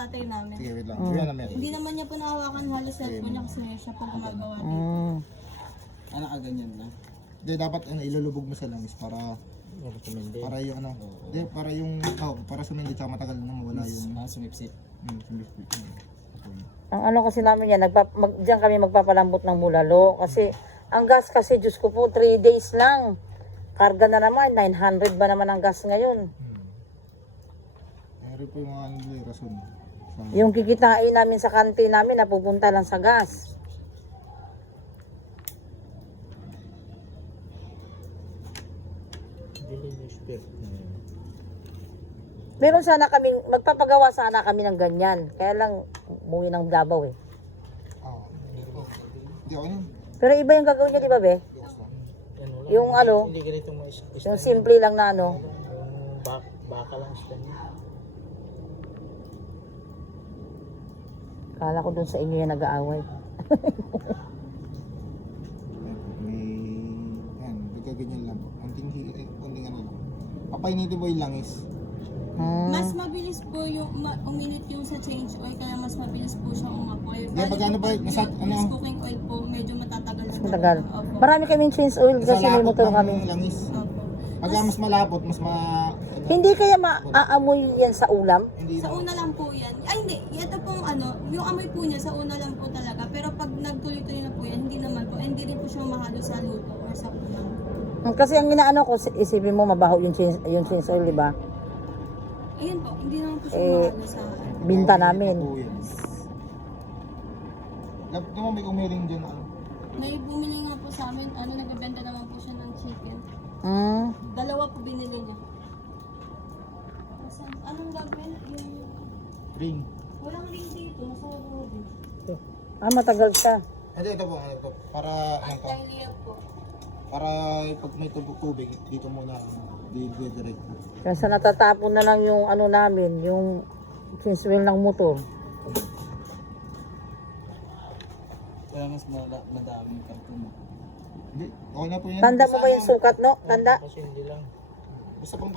tatay namin. Sige, wait lang. Wait lang, Mary. Hindi naman niya po nahawakan halos cellphone niya kasi siya po gumagawa dito. Ano ka ganyan na? Hindi, dapat ilulubog mo sa langis para yung ano. Hindi, para sumindi tsaka matagal na mawala yung Sumipsip. sumisipit. Ang ano kasi namin yan, diyan kami magpapalambot ng bulalo. Kasi, ang gas kasi, Diyos ko po, 3 days lang. Karga na naman, 900 ba naman ang gas ngayon? Meron po yung mga ano doon, rason. Yung kikitain namin sa kantin namin, napupunta lang sa gas. Meron sana kaming, magpapagawa sana kami ng ganyan. Kaya lang, umuwi ng Davao eh. Hindi ako yun. Pero iba yung gagawin niya, di ba, be? Yung ano, Hindi ganito mo yung simple lang na ano. yung baka lang stand. Kala ko dun sa inyo yan nag-aaway. Yan, ganyan lang. Kunting ano lang. Papainitin mo yung langis. Mas mabilis po yung uminit yung sa change oil kaya mas mabilis po siya umapoy. Hindi, pag ano ba, Yung cooking oil po medyo matatagal siya. Matagal. Opo. Marami kaming change oil kasi may motor kami. Langis. Opo. Pag mas malapot, mas Hindi kaya maaamoy yan sa ulam? hindi Sa una lang po yan. Ay hindi, ito pong ano, yung amoy po niya sa una lang po talaga. Pero pag nagtuloy-tuloy na po yan, hindi naman po. Hindi rin po siya mahalo sa luto or sa ulam. Kasi ang inaano ko, isipin mo mabaho yung change oil, di ba? Ayun po, hindi naman po siya Eh, mahalo sa ano. Binta namin. Dapat naman may umiring dyan. Ano. May bumili nga po sa amin, ano, nagbebenta naman po siya ng chicken. Dalawa po binili niya. Anong gagawin? Yung... Ring. Walang ring dito, nasa loob. Matagal siya. Hindi, ito po. Ito. Para, ano to, Anti-liyak po. para pag may tubig, dito muna. Direct. Kasi natatapon na lang yung ano namin, yung change oil ng motor. Kaya mas madami yung karton mo. Hindi, okay na po yan. Tanda mo ba yung sukat, no? Tanda? Kasi hindi lang. Basta pang